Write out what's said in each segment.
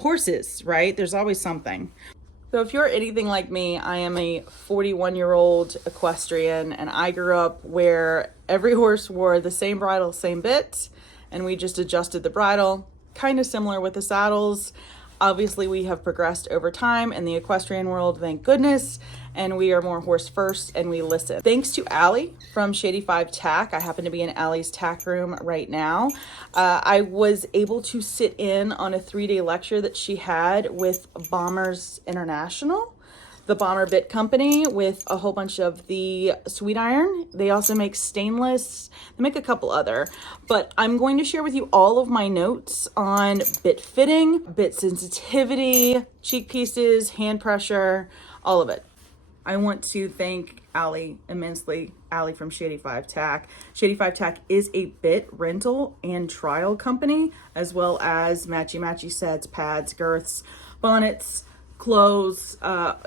horses, right? There's always something. So if you're anything like me, I am a 41-year-old equestrian, and I grew up where every horse wore the same bridle, same bit, and we just adjusted the bridle, kind of similar with the saddles. Obviously, we have progressed over time in the equestrian world, thank goodness, and we are more horse first and we listen. Thanks to Allie from Shady 5 Tack. I happen to be in Allie's tack room right now. I was able to sit in on a 3-day lecture that she had with Bombers International, the Bomber Bit Company, with a whole bunch of the sweet iron. They also make stainless, they make a couple other, but I'm going to share with you all of my notes on bit fitting, bit sensitivity, cheek pieces, hand pressure, all of it. I want to thank Allie immensely, Allie from Shady 5 Tack. Shady 5 Tack is a bit rental and trial company, as well as matchy sets, pads, girths, bonnets, clothes,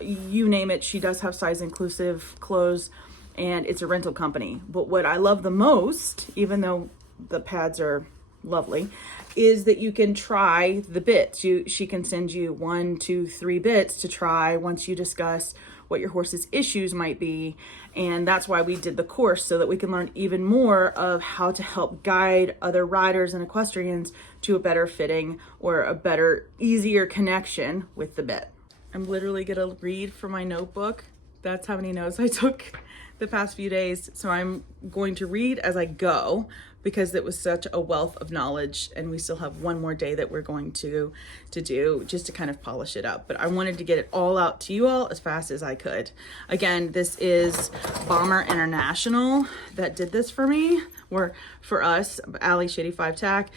you name it. She does have size inclusive clothes, and it's a rental company. But what I love the most, even though the pads are lovely, is that you can try the bits. She can send you 1, 2, 3 bits to try once you discuss what your horse's issues might be. And that's why we did the course, so that we can learn even more of how to help guide other riders and equestrians to a better fitting or a better, easier connection with the bit. I'm literally gonna read from my notebook. That's how many notes I took the past few days. So I'm going to read as I go, because it was such a wealth of knowledge, and we still have one more day that we're going to do just to kind of polish it up. But I wanted to get it all out to you all as fast as I could. Again, this is Bomber International that did this for me, or for us, Allie, Shady 5 Tack,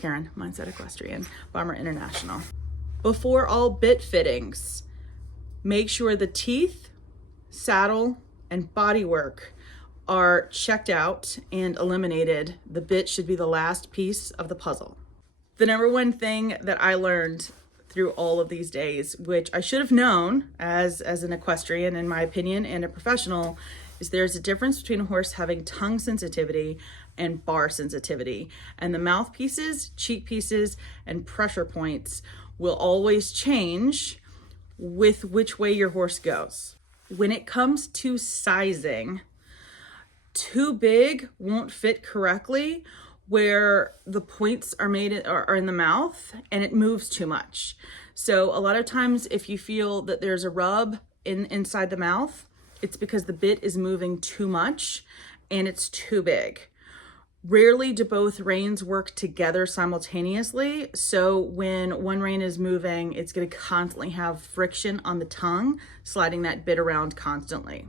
Karen, Mindset Equestrian, Bomber International. Before all bit fittings, make sure the teeth, saddle, and bodywork are checked out and eliminated. The bit should be the last piece of the puzzle. The number one thing that I learned through all of these days, which I should have known as an equestrian, in my opinion, and a professional, is there's a difference between a horse having tongue sensitivity and bar sensitivity. And the mouth pieces, cheek pieces, and pressure points will always change with which way your horse goes. When it comes to sizing, too big won't fit correctly where the points are in the mouth, and it moves too much. So a lot of times if you feel that there's a rub inside the mouth, it's because the bit is moving too much and it's too big. Rarely do both reins work together simultaneously. So when one rein is moving, it's going to constantly have friction on the tongue, sliding that bit around constantly.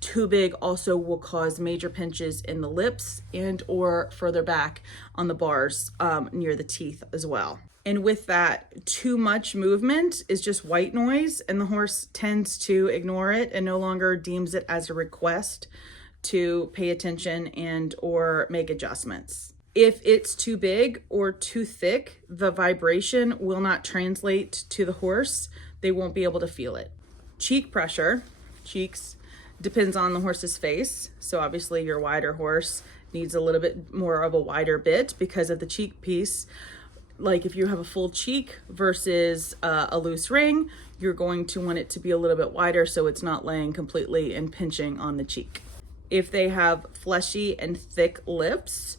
Too big also will cause major pinches in the lips and or further back on the bars near the teeth as well. And with that, too much movement is just white noise, and the horse tends to ignore it and no longer deems it as a request to pay attention and or make adjustments. If it's too big or too thick, the vibration will not translate to the horse. They won't be able to feel it. Cheek pressure, cheeks, depends on the horse's face. So obviously your wider horse needs a little bit more of a wider bit because of the cheek piece. Like if you have a full cheek versus a loose ring, you're going to want it to be a little bit wider so it's not laying completely and pinching on the cheek. If they have fleshy and thick lips,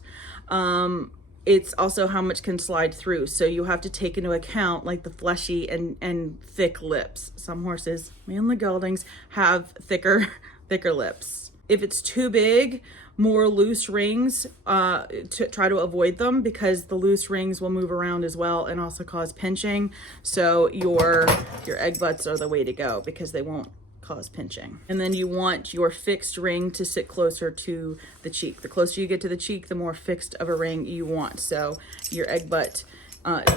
it's also how much can slide through. So you have to take into account like the fleshy and thick lips. Some horses, mainly geldings, have thicker lips. If it's too big, more loose rings, to try to avoid them, because the loose rings will move around as well and also cause pinching. So your egg butts are the way to go because they won't cause pinching. And then you want your fixed ring to sit closer to the cheek. The closer you get to the cheek, the more fixed of a ring you want. So your egg butt,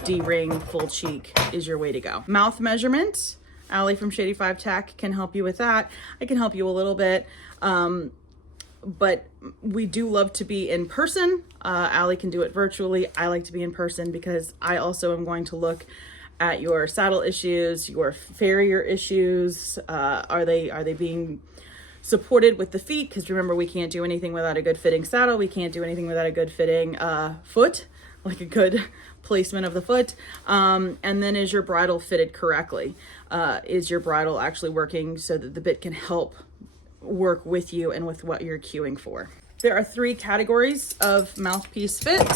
D-ring, full cheek is your way to go. Mouth measurement, Allie from Shady 5 Tack can help you with that. I can help you a little bit, but we do love to be in person. Allie can do it virtually. I like to be in person because I also am going to look at your saddle issues, your farrier issues. Are they being supported with the feet? Because remember, we can't do anything without a good fitting saddle. We can't do anything without a good fitting foot, like a good placement of the foot, and then is your bridle fitted correctly? Is your bridle actually working so that the bit can help work with you and with what you're cueing for? There are 3 categories of mouthpiece fit.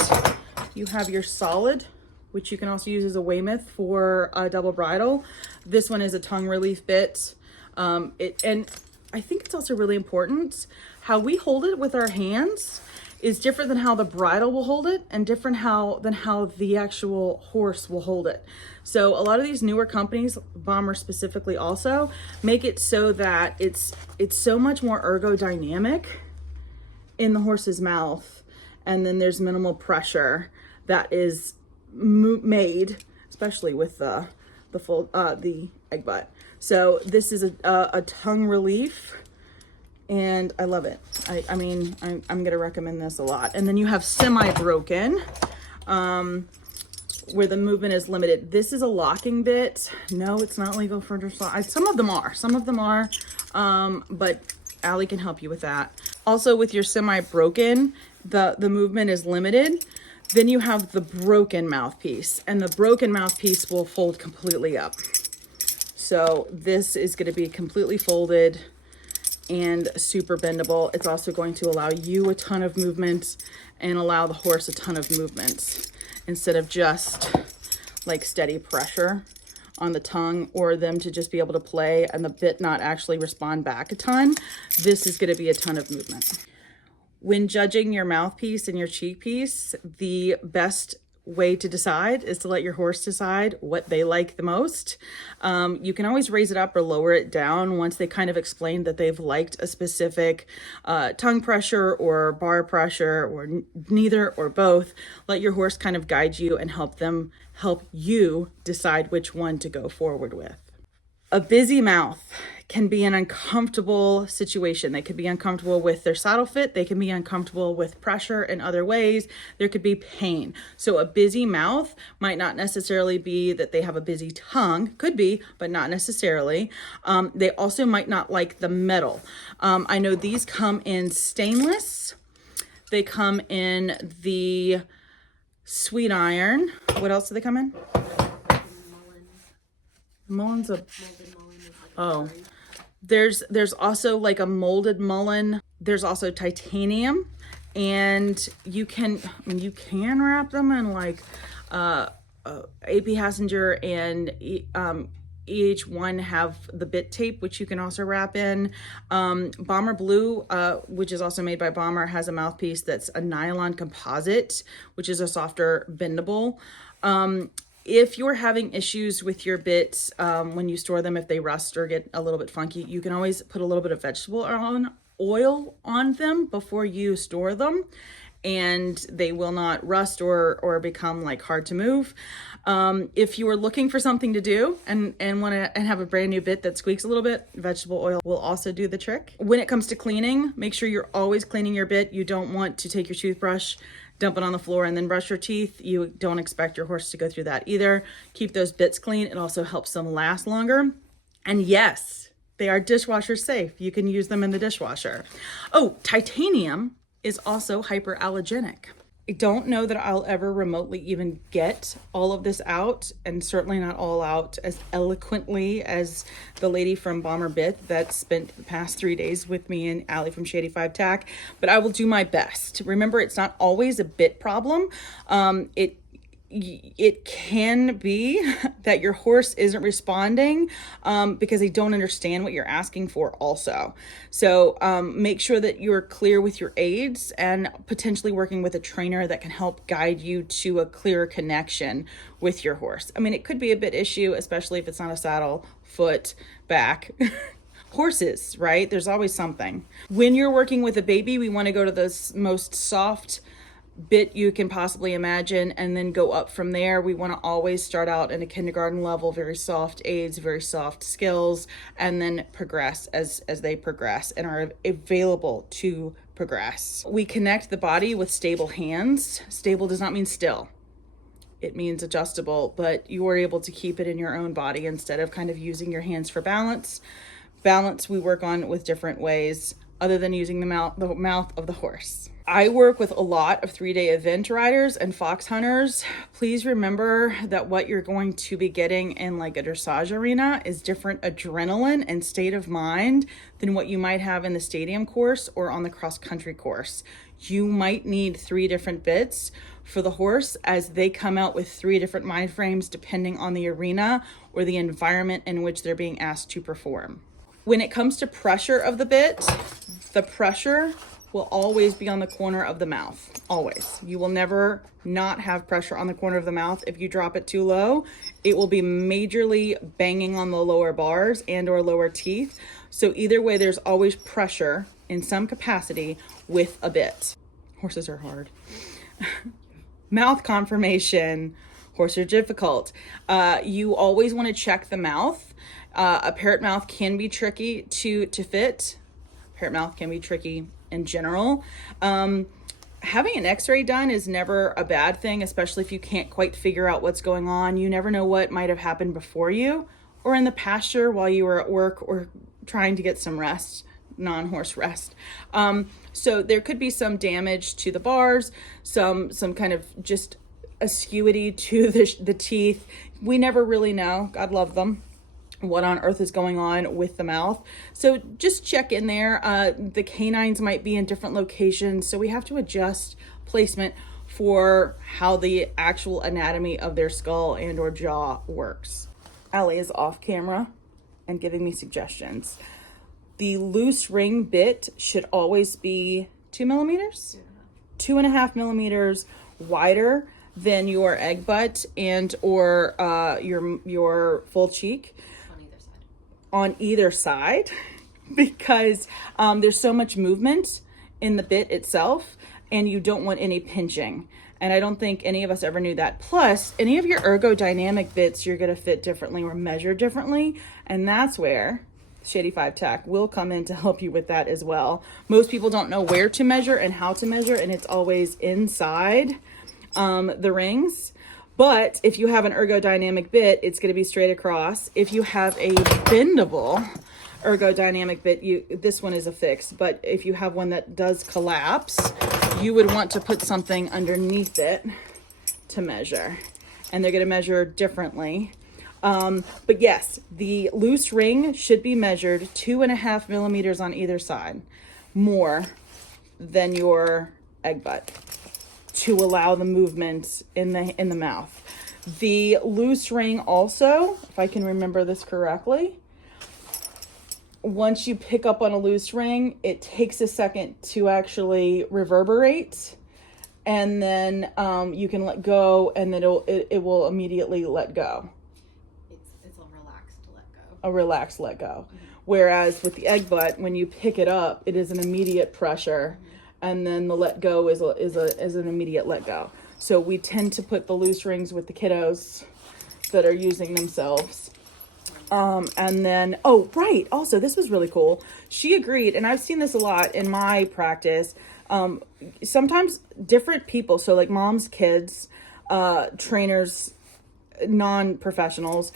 You have your solid, which you can also use as a Weymouth for a double bridle. This one is a tongue relief bit. And I think it's also really important how we hold it with our hands is different than how the bridle will hold it, and different than how the actual horse will hold it. So a lot of these newer companies, Bomber specifically also, make it so that it's so much more ergodynamic in the horse's mouth, and then there's minimal pressure that is made, especially with the egg butt. So this is a tongue relief, and I love it. I mean, I'm gonna recommend this a lot. And then you have semi-broken, where the movement is limited. This is a locking bit. No, it's not legal for dressage. Some of them are, but Allie can help you with that. Also with your semi-broken, the movement is limited. Then you have the broken mouthpiece, and the broken mouthpiece will fold completely up. So this is going to be completely folded and super bendable. It's also going to allow you a ton of movement and allow the horse a ton of movement instead of just like steady pressure on the tongue, or them to just be able to play and the bit not actually respond back a ton. This is going to be a ton of movement. When judging your mouthpiece and your cheek piece, the best way to decide is to let your horse decide what they like the most. You can always raise it up or lower it down once they kind of explain that they've liked a specific tongue pressure or bar pressure, or neither or both. Let your horse kind of guide you and help you decide which one to go forward with. A busy mouth can be an uncomfortable situation. They could be uncomfortable with their saddle fit. They can be uncomfortable with pressure in other ways. There could be pain. So a busy mouth might not necessarily be that they have a busy tongue. Could be, but not necessarily. They also might not like the metal. I know these come in stainless. They come in the sweet iron. What else do they come in? Mullen's a... Oh. There's also like a molded mullen. There's also titanium, and you can wrap them in like AP Hassinger and EH1 have the bit tape, which you can also wrap in. Bomber Blue, which is also made by Bomber, has a mouthpiece that's a nylon composite, which is a softer bendable. If you're having issues with your bits when you store them, if they rust or get a little bit funky, you can always put a little bit of vegetable oil on them before you store them, and they will not rust or become like hard to move. If you are looking for something to do and want to have a brand new bit that squeaks a little bit, vegetable oil will also do the trick. When it comes to cleaning, make sure you're always cleaning your bit. You don't want to take your toothbrush, dump it on the floor, and then brush your teeth. You don't expect your horse to go through that either. Keep those bits clean. It also helps them last longer. And yes, they are dishwasher safe. You can use them in the dishwasher. Oh, titanium is also hyperallergenic. I don't know that I'll ever remotely even get all of this out, and certainly not all out as eloquently as the lady from Bomber Bit that spent the past 3 days with me and Allie from Shady 5 Tack, but I will do my best. Remember, it's not always a bit problem. It can be that your horse isn't responding because they don't understand what you're asking for also. So make sure that you're clear with your aids, and potentially working with a trainer that can help guide you to a clearer connection with your horse. I mean, it could be a bit issue, especially if it's not a saddle, foot, back. Horses, right? There's always something. When you're working with a baby, we want to go to the most soft bit you can possibly imagine, and then go up from there. We want to always start out in a kindergarten level, very soft aids, very soft skills, and then progress as they progress and are available to progress. We connect the body with stable hands. Stable does not mean still. It means adjustable, but you are able to keep it in your own body instead of kind of using your hands for balance. Balance we work on with different ways other than using the mouth of the horse. I work with a lot of 3-day event riders and fox hunters. Please remember that what you're going to be getting in like a dressage arena is different adrenaline and state of mind than what you might have in the stadium course or on the cross country course. You might need 3 different bits for the horse as they come out with 3 different mind frames depending on the arena or the environment in which they're being asked to perform. When it comes to pressure of the bit, the pressure will always be on the corner of the mouth. Always. You will never not have pressure on the corner of the mouth. If you drop it too low, it will be majorly banging on the lower bars and or lower teeth. So either way, there's always pressure in some capacity with a bit. Horses are hard. Mouth conformation. Horses are difficult. You always want to check the mouth. A parrot mouth can be tricky to fit. Parrot mouth can be tricky in general. Having an x-ray done is never a bad thing, especially if you can't quite figure out what's going on. You never know what might have happened before you or in the pasture while you were at work or trying to get some rest, non-horse rest. So there could be some damage to the bars, some kind of just acuity to the teeth. We never really know. God love them. What on earth is going on with the mouth. So just check in there. The canines might be in different locations, so we have to adjust placement for how the actual anatomy of their skull and or jaw works. Allie is off camera and giving me suggestions. The loose ring bit should always be 2 millimeters, 2.5 millimeters wider than your egg butt and or your full cheek. On either side because there's so much movement in the bit itself and you don't want any pinching. And I don't think any of us ever knew that. Plus, any of your ergodynamic bits, you're going to fit differently or measure differently. And that's where Shady 5 Tech will come in to help you with that as well. Most people don't know where to measure and how to measure, and it's always inside the rings. But if you have an ergodynamic bit, it's going to be straight across. If you have a bendable ergodynamic bit, this one is a fix. But if you have one that does collapse, you would want to put something underneath it to measure. And they're going to measure differently. But yes, the loose ring should be measured 2.5 millimeters on either side, more than your egg butt, to allow the movement in the mouth. The loose ring also, if I can remember this correctly, once you pick up on a loose ring, it takes a second to actually reverberate, and then you can let go, and then it will immediately let go. It's a relaxed let go. A relaxed let go. Mm-hmm. Whereas with the egg butt, when you pick it up, it is an immediate pressure. Mm-hmm. And then the let go is an immediate let go. So we tend to put the loose rings with the kiddos that are using themselves. And then, oh, right. Also, this was really cool. She agreed, and I've seen this a lot in my practice. Sometimes different people, so like moms, kids, trainers, non-professionals,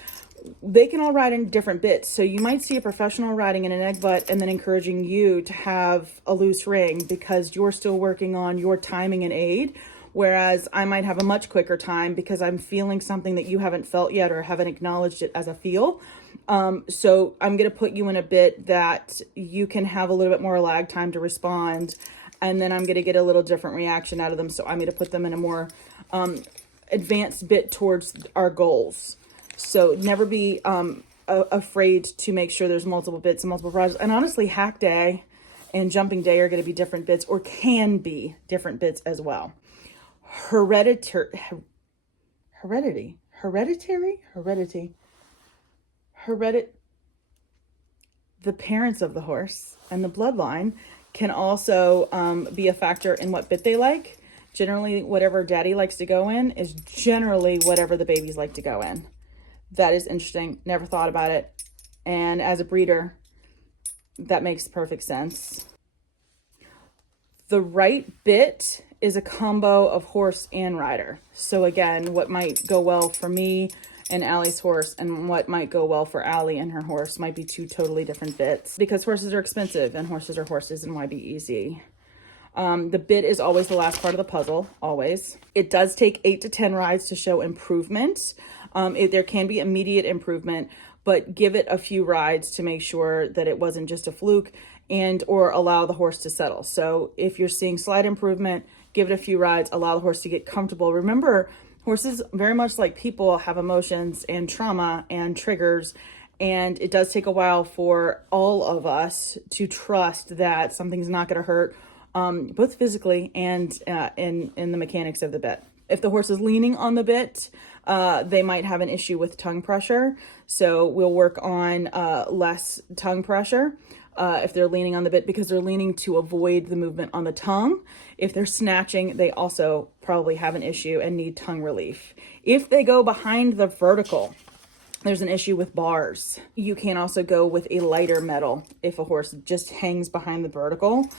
they can all ride in different bits. So you might see a professional riding in an egg butt and then encouraging you to have a loose ring because you're still working on your timing and aid. Whereas I might have a much quicker time because I'm feeling something that you haven't felt yet or haven't acknowledged it as a feel. So I'm going to put you in a bit that you can have a little bit more lag time to respond. And then I'm going to get a little different reaction out of them. So I'm going to put them in a more advanced bit towards our goals. So never be afraid to make sure there's multiple bits and multiple projects. And honestly, hack day and jumping day are going to be different bits or can be different bits as well. Heredity. The parents of the horse and the bloodline can also be a factor in what bit they like. Generally, whatever daddy likes to go in is generally whatever the babies like to go in. That is interesting. Never thought about it. And as a breeder, that makes perfect sense. The right bit is a combo of horse and rider. So again, what might go well for me and Allie's horse and what might go well for Allie and her horse might be 2 totally different bits because horses are expensive and horses are horses and why be easy? The bit is always the last part of the puzzle, always. It does take 8 to 10 rides to show improvement. There can be immediate improvement, but give it a few rides to make sure that it wasn't just a fluke, and or allow the horse to settle. So if you're seeing slight improvement, give it a few rides, allow the horse to get comfortable. Remember, horses, very much like people, have emotions and trauma and triggers, and it does take a while for all of us to trust that something's not going to hurt, both physically and in the mechanics of the bit. If the horse is leaning on the bit, they might have an issue with tongue pressure. So we'll work on less tongue pressure if they're leaning on the bit, because they're leaning to avoid the movement on the tongue. If they're snatching, they also probably have an issue and need tongue relief. If they go behind the vertical, there's an issue with bars. You can also go with a lighter metal if a horse just hangs behind the vertical.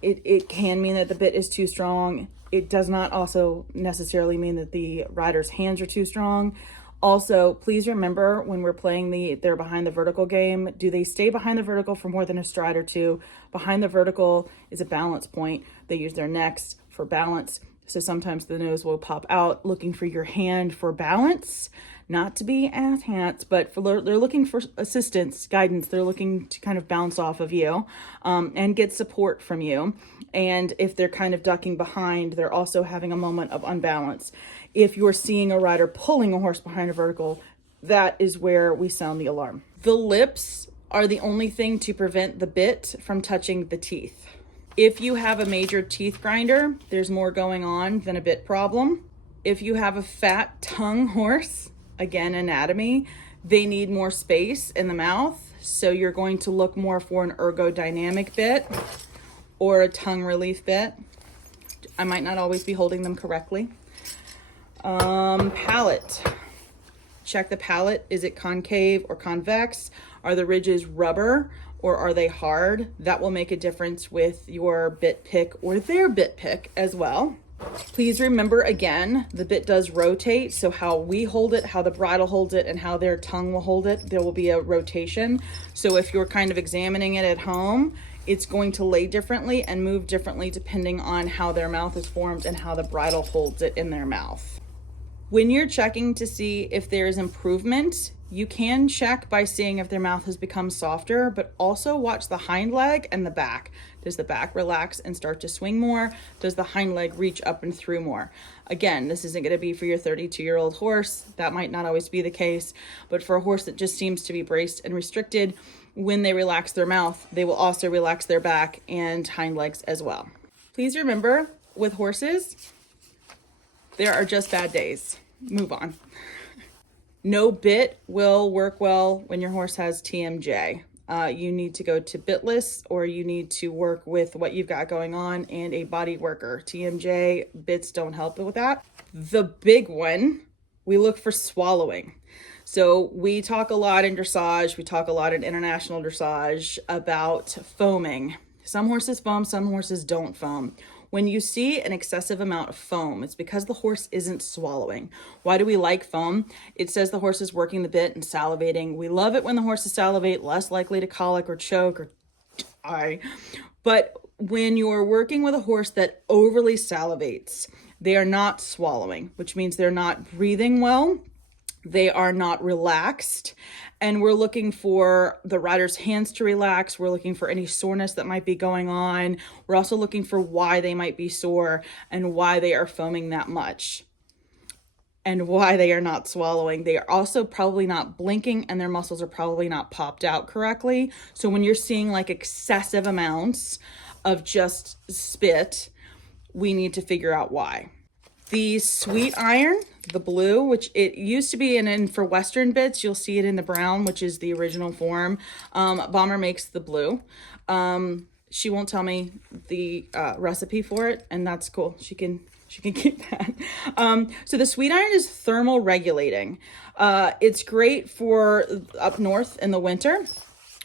It can mean that the bit is too strong. It does not also necessarily mean that the rider's hands are too strong. Also, please remember when we're playing they're behind the vertical game, do they stay behind the vertical for more than a stride or two? Behind the vertical is a balance point. They use their necks for balance. So sometimes the nose will pop out looking for your hand for balance, not to be ass hats, but they're looking for assistance, guidance. They're looking to kind of bounce off of you and get support from you. And if they're kind of ducking behind, they're also having a moment of unbalance. If you're seeing a rider pulling a horse behind a vertical, that is where we sound the alarm. The lips are the only thing to prevent the bit from touching the teeth. If you have a major teeth grinder, there's more going on than a bit problem. If you have a fat tongue horse, again, anatomy, they need more space in the mouth. So you're going to look more for an ergodynamic bit or a tongue relief bit. I might not always be holding them correctly. Palate. Check the palate. Is it concave or convex? Are the ridges rubber or are they hard? That will make a difference with your bit pick or their bit pick as well. Please remember, again, the bit does rotate. So how we hold it, how the bridle holds it, and how their tongue will hold it, there will be a rotation. So if you're kind of examining it at home, it's going to lay differently and move differently depending on how their mouth is formed and how the bridle holds it in their mouth. When you're checking to see if there is improvement, you can check by seeing if their mouth has become softer, but also watch the hind leg and the back. Does the back relax and start to swing more? Does the hind leg reach up and through more? Again, this isn't going to be for your 32-year-old horse. That might not always be the case, but for a horse that just seems to be braced and restricted, when they relax their mouth, they will also relax their back and hind legs as well. Please remember, with horses, there are just bad days. Move on. No bit will work well when your horse has TMJ. You need to go to bitless, or you need to work with what you've got going on and a body worker. TMJ bits don't help with that. The big one, we look for swallowing. So we talk a lot in dressage, we talk a lot in international dressage about foaming. Some horses foam, some horses don't foam. When you see an excessive amount of foam, it's because the horse isn't swallowing. Why do we like foam? It says the horse is working the bit and salivating. We love it when the horses salivate, less likely to colic or choke or die. But when you're working with a horse that overly salivates, they are not swallowing, which means they're not breathing well. They are not relaxed, and we're looking for the rider's hands to relax. We're looking for any soreness that might be going on. We're also looking for why they might be sore and why they are foaming that much and why they are not swallowing. They are also probably not blinking, and their muscles are probably not popped out correctly. So when you're seeing like excessive amounts of just spit, we need to figure out why. The sweet iron, the blue, which it used to be in for Western bits, you'll see it in the brown, which is the original form. Bomber makes the blue. She won't tell me the recipe for it, and that's cool. She can keep that. So the sweet iron is thermal regulating. It's great for up north in the winter.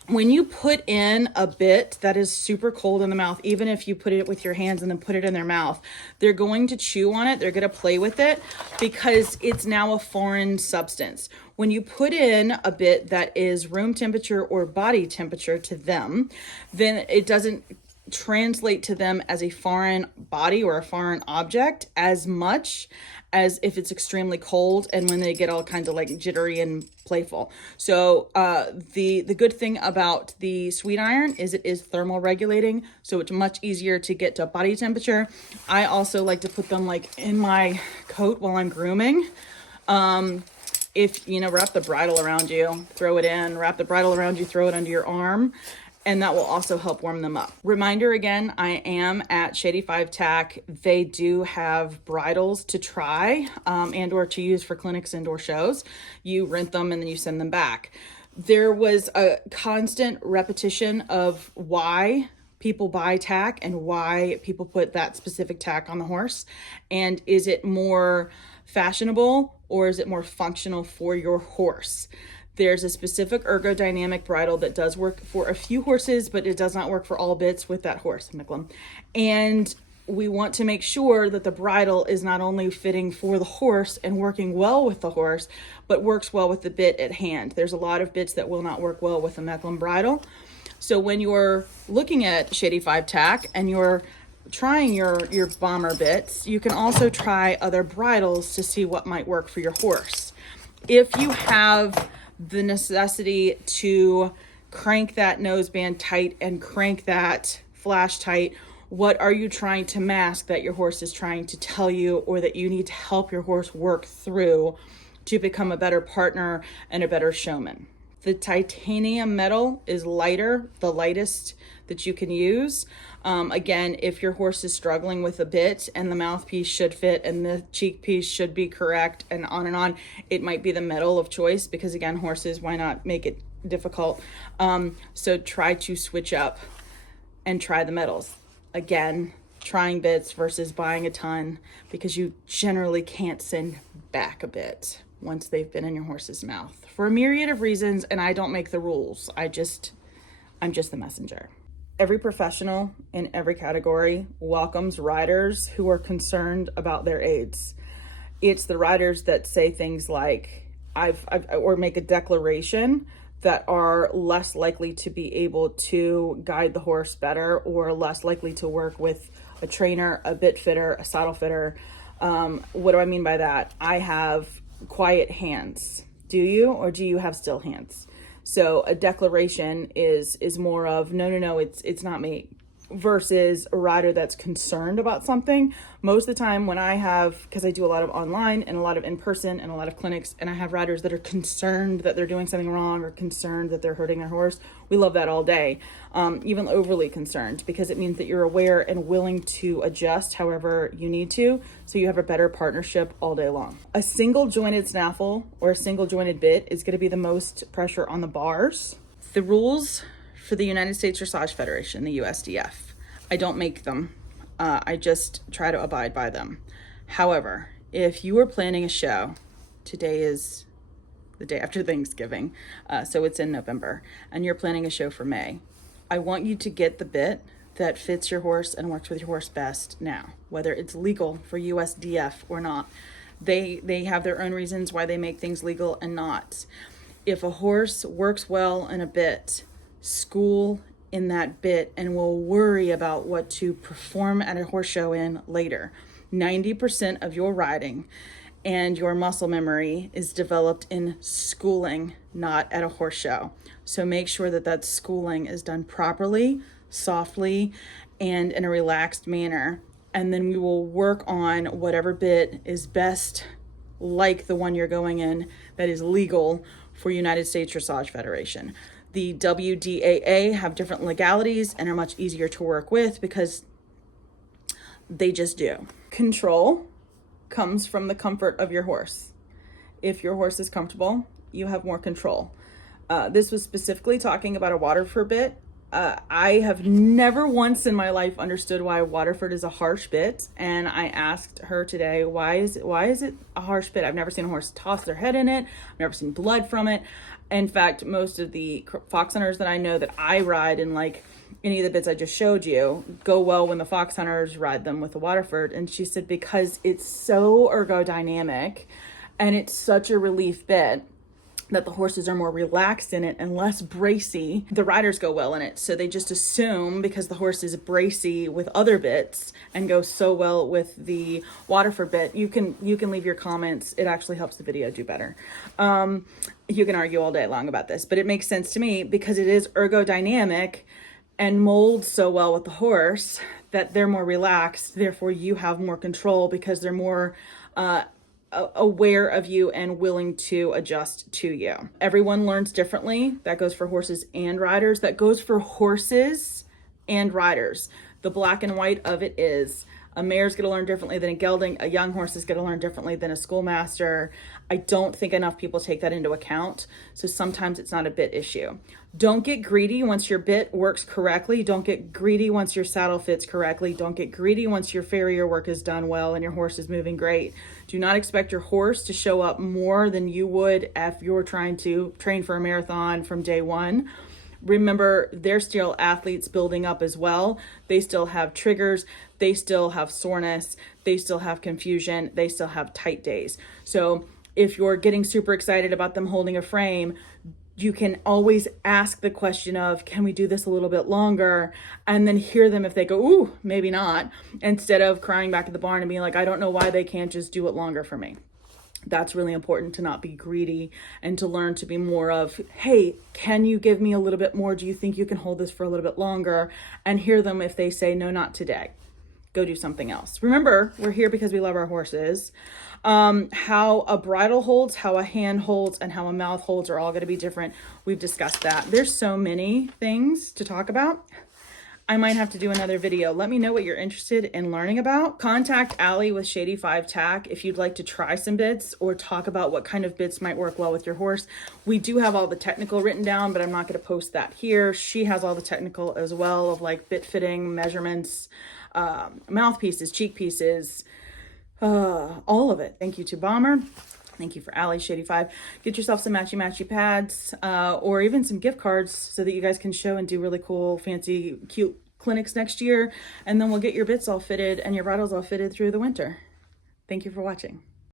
When you put in a bit that is super cold in the mouth, even if you put it with your hands and then put it in their mouth, they're going to chew on it. They're going to play with it because it's now a foreign substance. When you put in a bit that is room temperature or body temperature to them, then it doesn't translate to them as a foreign body or a foreign object as much as if it's extremely cold and when they get all kinds of like jittery and playful. So the good thing about the sweet iron is it is thermal regulating, so it's much easier to get to body temperature. I also like to put them like in my coat while I'm grooming. If you know, wrap the bridle around you, throw it in, wrap the bridle around you, throw it under your arm, and that will also help warm them up. Reminder again, I am at Shady 5 Tack. They do have bridles to try and or to use for clinics and or shows. You rent them and then you send them back. There was a constant repetition of why people buy tack and why people put that specific tack on the horse. And is it more fashionable or is it more functional for your horse? There's a specific ergodynamic bridle that does work for a few horses, but it does not work for all bits with that horse, Micklem. And we want to make sure that the bridle is not only fitting for the horse and working well with the horse, but works well with the bit at hand. There's a lot of bits that will not work well with a Micklem bridle. So when you're looking at Shady 5 Tack and you're trying your bomber bits, you can also try other bridles to see what might work for your horse. If you have the necessity to crank that noseband tight and crank that flash tight, what are you trying to mask that your horse is trying to tell you, or that you need to help your horse work through to become a better partner and a better showman? The titanium metal is lighter, the lightest that you can use. Again, if your horse is struggling with a bit and the mouthpiece should fit and the cheek piece should be correct and on, it might be the metal of choice because again, horses, why not make it difficult? So try to switch up and try the metals. Again, trying bits versus buying a ton, because you generally can't send back a bit once they've been in your horse's mouth for a myriad of reasons. And I don't make the rules. I'm just the messenger. Every professional in every category welcomes riders who are concerned about their aids. It's the riders that say things like, or make a declaration that are less likely to be able to guide the horse better or less likely to work with a trainer, a bit fitter, a saddle fitter. What do I mean by that? I have quiet hands. Do you, or do you have still hands? So a declaration is more of no, it's not me, versus a rider that's concerned about something. Most of the time when I have, because I do a lot of online and a lot of in-person and a lot of clinics, and I have riders that are concerned that they're doing something wrong or concerned that they're hurting their horse, we love that all day. Even overly concerned, because it means that you're aware and willing to adjust however you need to, so you have a better partnership all day long. A single jointed snaffle or a single jointed bit is going to be the most pressure on the bars. The rules for the United States Dressage Federation, the USDF, I don't make them. I just try to abide by them. However, if you are planning a show, today is the day after Thanksgiving, so it's in November, and you're planning a show for May, I want you to get the bit that fits your horse and works with your horse best now, whether it's legal for USDF or not. They have their own reasons why they make things legal and not. If a horse works well in a bit, school in that bit and will worry about what to perform at a horse show in later. 90% of your riding and your muscle memory is developed in schooling, not at a horse show. So make sure that that schooling is done properly, softly, and in a relaxed manner. And then we will work on whatever bit is best, like the one you're going in, that is legal for United States Dressage Federation. The WDAA have different legalities and are much easier to work with because they just do. Control comes from the comfort of your horse. If your horse is comfortable, you have more control. This was specifically talking about a Waterford bit. I have never once in my life understood why Waterford is a harsh bit, and I asked her today, why is it a harsh bit? I've never seen a horse toss their head in it. I've never seen blood from it. In fact, most of the fox hunters that I know that I ride in, like any of the bits I just showed you, go well when the fox hunters ride them with the Waterford. And she said because it's so ergodynamic and it's such a relief bit, that the horses are more relaxed in it and less bracy, the riders go well in it. So they just assume because the horse is bracy with other bits and goes so well with the Waterford bit. You can leave your comments. It actually helps the video do better. You can argue all day long about this, but it makes sense to me because it is ergodynamic and molds so well with the horse that they're more relaxed. Therefore, you have more control because they're more aware of you and willing to adjust to you. Everyone learns differently. That goes for horses and riders. That goes for horses and riders. The black and white of it is a mare's going to learn differently than a gelding. A young horse is going to learn differently than a schoolmaster. I don't think enough people take that into account. So sometimes it's not a bit issue. Don't get greedy once your bit works correctly. Don't get greedy once your saddle fits correctly. Don't get greedy once your farrier work is done well and your horse is moving great. Do not expect your horse to show up more than you would if you're trying to train for a marathon from day one. Remember, they're still athletes building up as well. They still have triggers. They still have soreness. They still have confusion. They still have tight days. So if you're getting super excited about them holding a frame, you can always ask the question of, can we do this a little bit longer? And then hear them if they go, ooh, maybe not, instead of crying back at the barn and being like, I don't know why they can't just do it longer for me. That's really important, to not be greedy and to learn to be more of, hey, can you give me a little bit more? Do you think you can hold this for a little bit longer? And hear them if they say, no, not today. Go do something else. Remember, we're here because we love our horses. How a bridle holds, how a hand holds, and how a mouth holds are all going to be different. We've discussed that. There's so many things to talk about. I might have to do another video. Let me know what you're interested in learning about. Contact Allie with Shady 5 Tack if you'd like to try some bits or talk about what kind of bits might work well with your horse. We do have all the technical written down, but I'm not going to post that here. She has all the technical as well of like bit fitting, measurements, mouthpieces, cheek pieces, all of it. Thank you to Bomber. Thank you for Allie, Shady 5. Get yourself some matchy pads or even some gift cards so that you guys can show and do really cool, fancy, cute clinics next year. And then we'll get your bits all fitted and your bridles all fitted through the winter. Thank you for watching.